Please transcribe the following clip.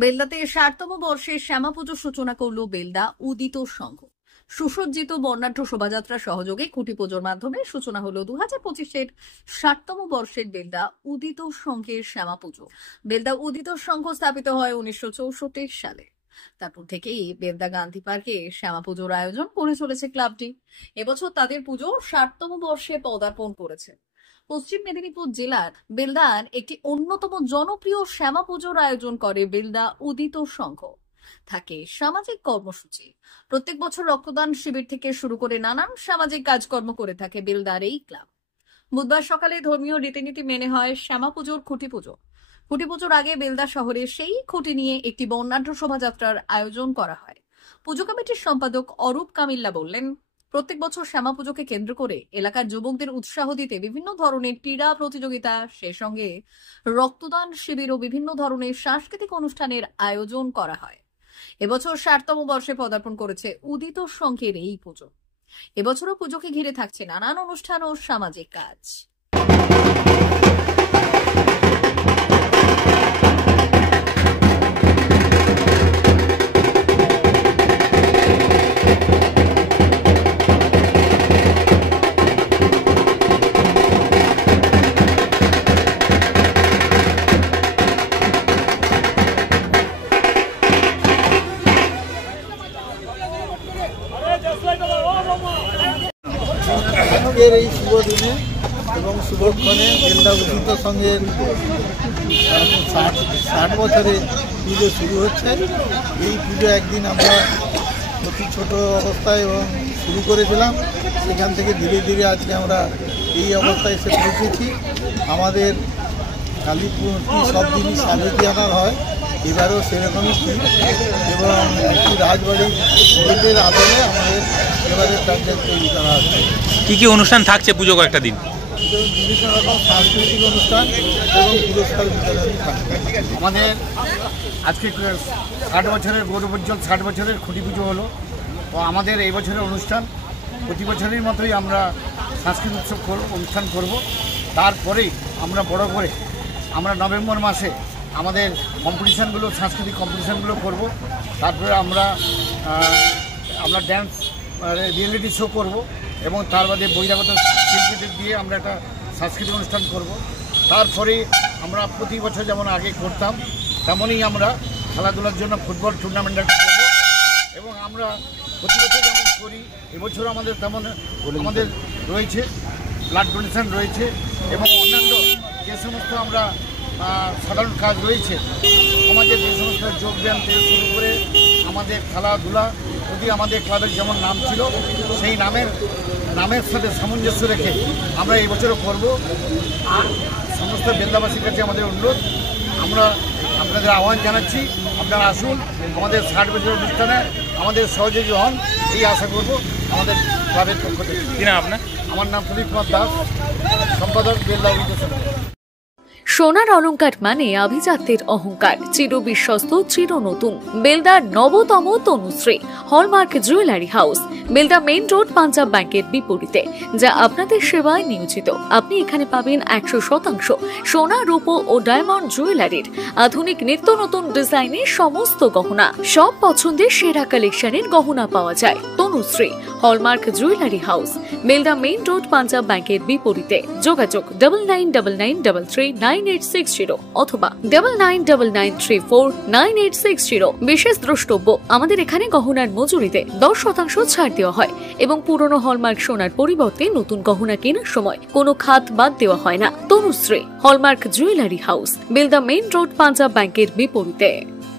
বেলদাতে ৬০তম বর্ষে শ্যামা পুজোর সূচনা করল বেলদা উদিত সংঘ। সুসজ্জিত বর্ণাঢ্য শোভাযাত্রা সহযোগে খুঁটি পুজোর মাধ্যমে সূচনা হলো 2025-এর ৬০তম বর্ষের বেলদা উদিত সংঘের শ্যামা পুজো। বেলদা উদিত সংঘ স্থাপিত হয় 1964 সালে। তারপর থেকেই বেলদা গান্ধী পার্কে শ্যামা পুজোর আয়োজন করে চলেছে ক্লাবটি। এবছর তাদের পুজো ৬০তম বর্ষে পদার্পণ করেছে। পশ্চিম মেদিনীপুর জেলার বেলদার একটি অন্যতম জনপ্রিয় শ্যামা পুজোর আয়োজন করে বেলদা উদিত সংঘ। থাকে সামাজিক কর্মসূচি। প্রত্যেক বছর রক্তদান শিবির থেকে শুরু করে নানান সামাজিক কাজকর্ম করে থাকে বেলদার এই ক্লাব। বুধবার সকালে ধর্মীয় রীতিনীতি মেনে হয় শ্যামা পুজোর খুঁটি পুজো। খুঁটি পুজোর আগে বেলদা শহরে সেই খুঁটি নিয়ে একটি বর্ণাঢ্য শোভাযাত্রার আয়োজন করা হয়। পুজো কমিটির সম্পাদক অরূপ কামিল্লা বললেন, প্রত্যেক বছর শ্যামা পুজোকে কেন্দ্র করে এলাকার যুবকদের উৎসাহ দিতে বিভিন্ন ধরনের ক্রীড়া প্রতিযোগিতা, সেই সঙ্গে রক্তদান শিবির ও বিভিন্ন ধরনের সাংস্কৃতিক অনুষ্ঠানের আয়োজন করা হয়। এবছর ৬০তম বর্ষে পদার্পণ করেছে উদিত সংঘের এই পুজো। এবছরও পুজোকে ঘিরে থাকছে নানান অনুষ্ঠান ও সামাজিক কাজ। আজকের এই শুভ দিনে এবং শুভক্ষণে বেলদা উদিত সংঘের ৬০ বছরের পুজো শুরু হচ্ছে। এই পুজো একদিন আমরা অতি ছোট অবস্থায় এবং শুরু করেছিলাম, সেখান থেকে ধীরে ধীরে আজকে আমরা এই অবস্থায় এসে পৌঁছেছি। আমাদের কালীপুর সব জিনিস সাজিয়ে আনার হয়, এবারও সেরকমই এবং একটি রাজবাড়ির গেটের আদলে আমাদের এবারে প্যান্ডেল তৈরি করা হচ্ছে। কি কি অনুষ্ঠান থাকছে পুজো কয়েকটা দিন? বিভিন্ন রকম সাংস্কৃতিক অনুষ্ঠান এবং পুরস্কার বিতরণ থাকবে। আমাদের আজকে ৬০ বছরের গৌরবোজ্জ্বল ৬০ বছরের খুঁটি পুজো হলো। তো আমাদের এই বছরের অনুষ্ঠান প্রতি বছরের মতোই আমরা সাংস্কৃতিক উৎসব অনুষ্ঠান করব। তারপরেই আমরা বড় করে আমরা নভেম্বর মাসে আমাদের কম্পিটিশানগুলো, সাংস্কৃতিক কম্পিটিশানগুলো করব। তারপরে আমরা ড্যান্স রিয়েলিটি শো করব এবং তার বাদে বহিরাগত শিল্পীদের দিয়ে আমরা একটা সাংস্কৃতিক অনুষ্ঠান করব। তারপরে আমরা প্রতি বছর যেমন আগে করতাম তেমনই আমরা খেলাধুলার জন্য ফুটবল টুর্নামেন্ট করব এবং আমরা প্রতি বছর যেমন করি এবছরও আমাদের তেমন আমাদের রয়েছে ব্লাড ডোনেশন রয়েছে এবং অন্যান্য যে সমস্ত আমরা সাধারণ কাজ রয়েছে সমাজের যে সমস্ত যোগব্যায়াম থেকে শুরু করে আমাদের খেলাধুলা যদি আমাদের ক্লাবের যেমন নাম ছিল সেই নামের সাথে সামঞ্জস্য রেখে আমরা এই বছরও করব। আর সমস্ত বেলদাবাসীর কাছে আমাদের অনুরোধ, আমরা আপনাদের আহ্বান জানাচ্ছি, আপনারা আসুন আমাদের ৬০ বছরের অনুষ্ঠানে আমাদের সহযোগী হন, এই আশা করব আমাদের ক্লাবের পক্ষ থেকে। কি নাম আপনার? আমার নাম প্রদীপ কুমার দাস, সম্পাদক বেলদা উদিত সংঘ। সোনার অলংকার মানে আভিজাত্যের অহংকার, চির বিশ্বস্ত, চির নতুন। বেলদার নবতম Tanushree hallmark jewellery house, Belda main road, Punjab ব্যাংকের বিপরীতে, যা আপনাদের সেবায় নিয়োজিত। আপনি এখানে পাবেন 100% সোনা, রূপো ও ডায়মন্ড জুয়েলারির আধুনিক নিত্য নতুন ডিজাইনের সমস্ত গহনা। সব পছন্দের সেরা কালেকশনের গহনা পাওয়া যায়। Tanushree hallmark jewellery house, Belda main road, Punjab ব্যাংকের বিপরীতে। যোগাযোগ 9999399860 অথবা 9999349860। বিশেষ দ্রষ্টব্য, আমাদের এখানে গহনার মজুরিতে 10% ছাড় দেওয়া হয় এবং পুরনো হলমার্ক সোনার পরিবর্তে নতুন গহনা কেনার সময় কোনো খাত বাদ দেওয়া হয় না। Tanushree hallmark jewellery house, Belda main road, Punjab ব্যাংকের বিপরীতে।